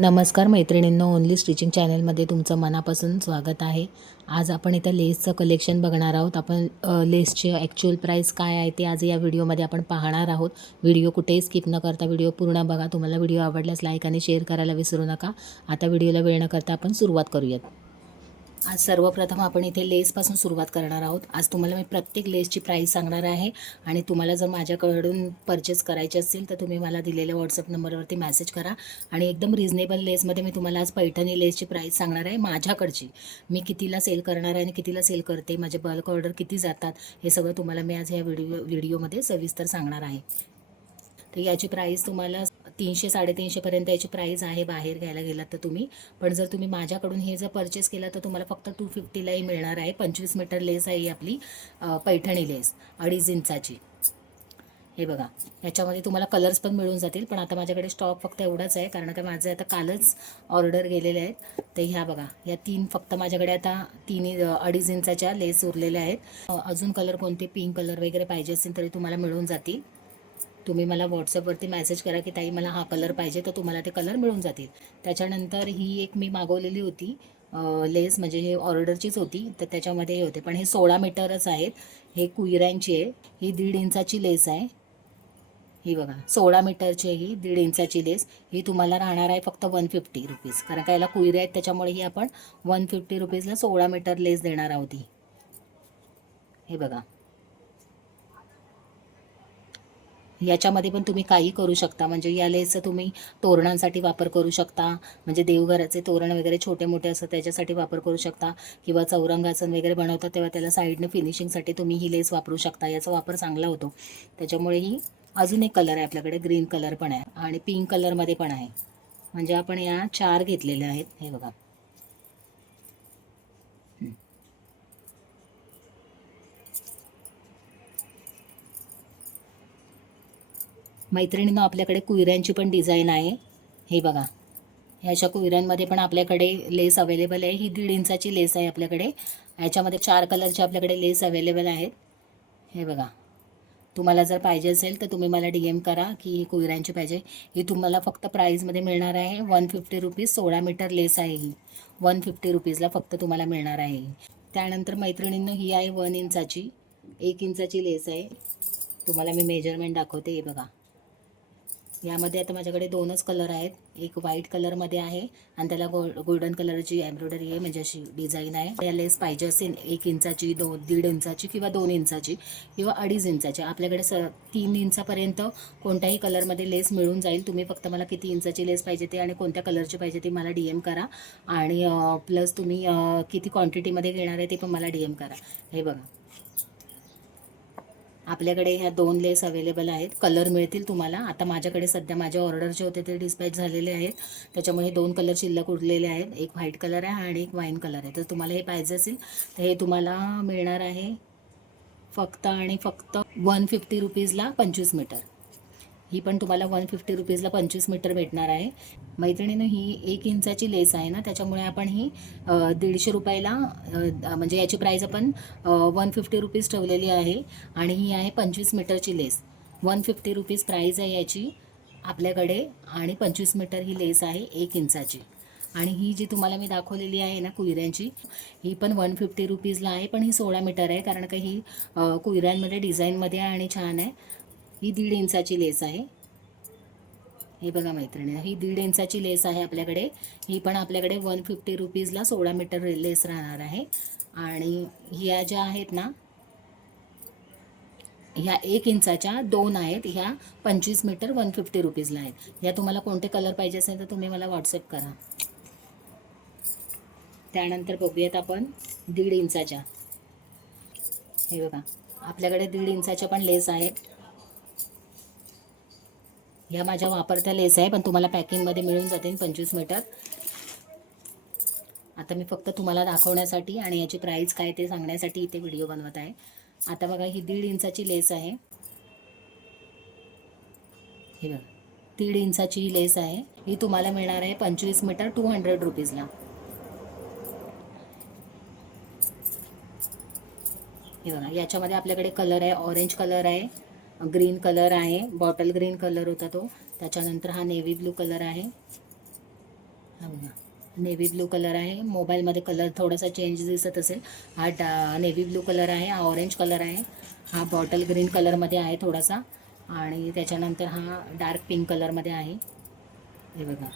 नमस्कार मैत्रिणींनो, only stitching चॅनलमध्ये तुमचं मनापासून स्वागत आहे. आज आपण इथं लेसचं कलेक्शन बघणार आहोत. आपण लेसची ॲक्च्युअल प्राईस काय आहे ते आज या व्हिडिओमध्ये आपण पाहणार आहोत. व्हिडिओ कुठेही स्किप न करता व्हिडिओ पूर्ण बघा. तुम्हाला व्हिडिओ आवडल्यास लाईक आणि शेअर करायला विसरू नका. आता व्हिडिओला वेळ न करता आपण सुरुवात करूयात. आज सर्वप्रथम आपण इथे लेसपासून सुरुवात करणार आहोत. आज तुम्हाला मी प्रत्येक लेसची प्राईस सांगणार आहे आणि तुम्हाला जर माझ्याकडून परचेस करायचे असेल तर तुम्ही मला दिलेल्या व्हॉट्सअप नंबरवरती मेसेज करा. आणि एकदम रिजनेबल लेसमध्ये मी तुम्हाला आज पैठणी लेसची प्राईस सांगणार आहे माझ्याकडची. मी कितीला सेल करणार आहे आणि कितीला सेल करते, माझे बल्क ऑर्डर किती जातात, हे सगळं तुम्हाला मी आज ह्या व्हिडिओमध्ये सविस्तर सांगणार आहे. तर याची प्राईस तुम्हाला 300-350पर्यंत याची प्राईस आहे बाहेर घ्यायला गेलात तर तुम्ही. पण जर तुम्ही माझ्याकडून हे जर परचेस केला तर तुम्हाला फक्त 250लाही मिळणार आहे. 25 मीटर लेस आहे ही आपली पैठणी लेस 2.5 इंचाची. हे बघा, याच्यामध्ये तुम्हाला कलर्स पण मिळून जातील. पण आता माझ्याकडे स्टॉक फक्त एवढाच आहे, कारण का माझं आता कालच ऑर्डर गेलेले आहेत. तर ह्या बघा, या 3 फक्त माझ्याकडे आता 2.5 इंचाच्या लेस उरलेल्या आहेत. अजून कलर कोणते पिंक कलर वगैरे पाहिजे असेल तरी तुम्हाला मिळून जातील. तुम्ही मला व्हॉट्सअपवरती मेसेज करा की ताई मला हा कलर पाहिजे, तर तुम्हाला ते कलर मिळून जातील. त्याच्यानंतर ही एक मी मागवलेली होती लेस, म्हणजे हे ऑर्डरचीच होती, तर त्याच्यामध्ये हे होते. पण हे 16 मीटरच आहेत. हे कुयऱ्यांची आहे. ही 1.5 इंचाची लेस आहे. ही बघा, 16 मीटरची आहे ही 1.5 इंचाची लेस. ही तुम्हाला राहणार आहे फक्त 150 रुपीज, कारण का याला कुयऱ्या आहेत त्याच्यामुळे ही आपण 150 रुपीजला 16 मीटर लेस देणार आहोत. हे बघा, याच्यामध्ये पण तुम्ही काही करू शकता. म्हणजे या लेसचा तुम्ही तोरणांसाठी वापर करू शकता. म्हणजे देवघराचे तोरण वगैरे छोटे मोठे असतात त्याच्यासाठी वापर करू शकता. किंवा चौरंगासन वगैरे बनवतात तेव्हा त्याला साईडनं फिनिशिंगसाठी तुम्ही ही लेस वापरू शकता. याचा वापर चांगला होतो. त्याच्यामुळे ही अजून एक कलर आहे आपल्याकडे, ग्रीन कलर पण आहे आणि पिंक कलरमध्ये पण आहे. म्हणजे आपण या 4 घेतलेल्या आहेत. हे बघा, मैत्रिणींनो, आपल्याकडे कुयऱ्यांची पण डिझाईन आहे. हे बघा, ह्याच्या कुयऱ्यांमध्ये पण आपल्याकडे लेस अवेलेबल आहे. ही 1.5 इंचाची लेस आहे आपल्याकडे. ह्याच्यामध्ये 4 कलरचे आपल्याकडे लेस अवेलेबल आहेत. हे बघा, तुम्हाला जर पाहिजे असेल तर तुम्ही मला DM करा की ही कुयऱ्यांची पाहिजे. ही तुम्हाला फक्त प्राईजमध्ये मिळणार आहे 150 रुपीज. 16 मीटर लेस आहे ही. 150 रुपीजला फक्त तुम्हाला मिळणार आहे. त्यानंतर मैत्रिणींनो, ही आहे 1 इंचाची, 1 इंचाची लेस आहे. तुम्हाला मी मेजरमेंट दाखवते. हे बघा, यामध्ये आता माझ्याकडे 2च कलर आहेत. एक व्हाईट कलरमध्ये आहे आणि त्याला गोल्डन कलरची एम्ब्रॉयडरी आहे, म्हणजे अशी डिझाईन आहे. या लेस पाहिजे असेल 1 इंचाची, 1.5 इंचाची किंवा 2 इंचाची किंवा 2.5 इंचाची, आपल्याकडे 3 इंचापर्यंत कोणत्याही कलरमध्ये लेस मिळून जाईल. तुम्ही फक्त मला किती इंचाची लेस पाहिजे ते आणि कोणत्या कलरची पाहिजे ते मला DM करा. आणि प्लस तुम्ही किती क्वांटिटीमध्ये घेणार आहे ते पण मला DM करा. हे बघा, आपल्याकडे ह्या 2 लेस अवेलेबल आहेत. कलर मिळतील तुम्हाला. आता माझ्याकडे सध्या माझ्या ऑर्डरचे होते ते डिस्पॅच झालेले आहेत, त्याच्यामुळे 2 कलर शिल्लक उरलेले आहेत. एक व्हाईट कलर आहे आणि एक वाईन कलर आहे. तर तुम्हाला हे पाहिजे असेल तर हे तुम्हाला मिळणार आहे फक्त आणि फक्त 150 रुपीजला 25 मीटर. ही पण तुम्हाला 150 रुपीजला 25 मीटर भेटणार आहे. मैत्रिणीनं, ही 1 इंचाची लेस आहे ना, त्याच्यामुळे आपण ही 150 रुपयाला म्हणजे याची प्राईस आपण 150 रुपीज ठेवलेली आहे. आणि ही आहे 25 मीटरची लेस. 150 रुपीज प्राईस आहे याची आपल्याकडे आणि 25 मीटर ही लेस आहे 1 इंचाची. आणि ही जी तुम्हाला मी दाखवलेली आहे ना कुयऱ्यांची, ही पण 150 रुपीजला आहे. पण ही 16 मीटर आहे, कारण का ही कुयऱ्यांमध्ये डिझाईनमध्ये आहे आणि छान आहे. ही 1.5 इंचाची लेस आहे. हे बघा मैत्रिणी, ही 1.5 इंचाची लेस आहे आपल्याकडे. ही पण आपल्याकडे 150 रुपीजला 16 मीटर लेस राहणार आहे. आणि ह्या ज्या आहेत ना, ह्या 1 इंचाच्या 2 आहेत. ह्या 25 मीटर 150 रुपीजला आहेत. या तुम्हाला कोणते कलर पाहिजे असेल तर तुम्ही मला व्हॉट्सअप करा. त्यानंतर बघूयात आपण 1.5 इंचाच्या. हे बघा, आपल्याकडे 1.5 इंचाच्या पण लेस आहेत. ह्या माझ्या वापरत्या लेस आहे, पण तुम्हाला पॅकिंगमध्ये मिळून जातील 25 मीटर. आता मी फक्त तुम्हाला दाखवण्यासाठी आणि याची प्राईस काय ते सांगण्यासाठी इथे व्हिडिओ बनवत आहे. आता बघा, ही 1.5 इंचाची लेस आहे. हे बघा, 1.5 इंचाची ही लेस आहे. ही तुम्हाला मिळणार आहे 25 मीटर 200 रुपीजला. हे बघा, याच्यामध्ये आपल्याकडे कलर आहे, ऑरेंज कलर आहे, ग्रीन कलर आहे, बॉटल ग्रीन कलर होता तो. त्याच्यानंतर हा नेव्ही ब्लू कलर आहे. हा बघा, नेव्ही ब्लू कलर आहे. मोबाईलमध्ये कलर थोडासा चेंज दिसत असेल. हा नेव्ही ब्लू कलर आहे, हा ऑरेंज कलर आहे, हा बॉटल ग्रीन कलरमध्ये आहे थोडासा, आणि त्याच्यानंतर हा डार्क पिंक कलरमध्ये आहे. हे बघा,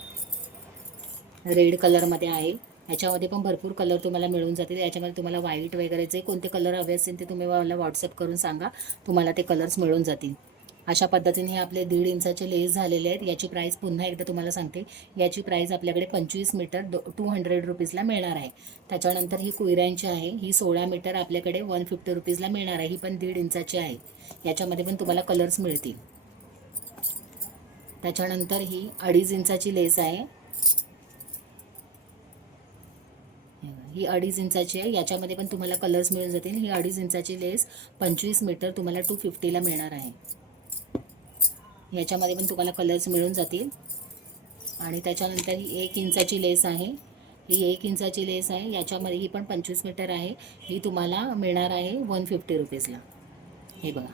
रेड कलरमध्ये आहे. याच्यामध्ये पण भरपूर कलर तुम्हाला मिळून जातील. याच्यामध्ये तुम्हाला व्हाईट वगैरे जे कोणते कलर हवे असतील ते तुम्ही मला व्हॉट्सअप करून सांगा, तुम्हाला ते कलर्स मिळून जातील. अशा पद्धतीने हे आपले 1.5 इंचाचे लेस झालेले आहेत. याची प्राईस पुन्हा एकदा तुम्हाला सांगते. याची प्राईस आपल्याकडे 25 मीटर 200 रुपीजला मिळणार आहे. त्याच्यानंतर ही कुयऱ्यांची आहे, ही 16 मीटर आपल्याकडे 150 रुपीजला मिळणार आहे. ही पण 1.5 इंचाची आहे. याच्यामध्ये पण तुम्हाला कलर्स मिळतील. त्याच्यानंतर ही 2.5 इंचाची लेस आहे. ही 2.5 इंचाची आहे. याच्यामध्ये पण तुम्हाला कलर्स मिळून जातील. ही 2.5 इंचाची लेस 25 मीटर तुम्हाला 250ला मिळणार आहे. याच्यामध्ये पण तुम्हाला कलर्स मिळून जातील. आणि त्याच्यानंतर ही 1 इंचाची लेस आहे. ही 1 इंचाची लेस आहे. याच्यामध्ये ही पण 25 मीटर आहे. ही तुम्हाला मिळणार आहे 150 रुपीजला. हे बघा,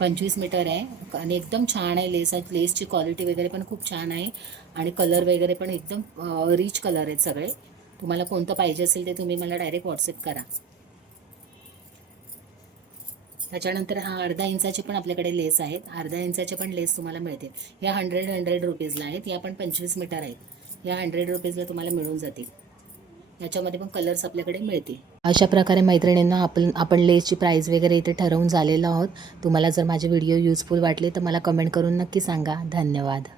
25 मीटर आहे आणि एकदम छान आहे लेस. लेसची क्वालिटी वगैरे पण खूप छान आहे आणि कलर वगैरे पण एकदम रिच कलर आहेत सगळे. तुम्हाला कोणतं पाहिजे असेल ते तुम्ही मला डायरेक्ट व्हॉट्सअप करा. त्याच्यानंतर हा 1/2 इंचाचे पण आपल्याकडे लेस आहेत. 1/2 इंचाचे पण लेस तुम्हाला मिळतील. या 100 रुपीजला आहेत. या पण 25 मीटर आहेत. या 100 रुपीजला तुम्हाला मिळून जातील. याच्यामध्ये पण कलर्स आपल्याकडे मिळतील. अशा प्रकारे मैत्रिणींना आपण लेसची प्राईस वगैरे इथे ठरवून झालेलो आहोत. तुम्हाला जर माझे व्हिडिओ युजफुल वाटले तर मला कमेंट करून नक्की सांगा. धन्यवाद.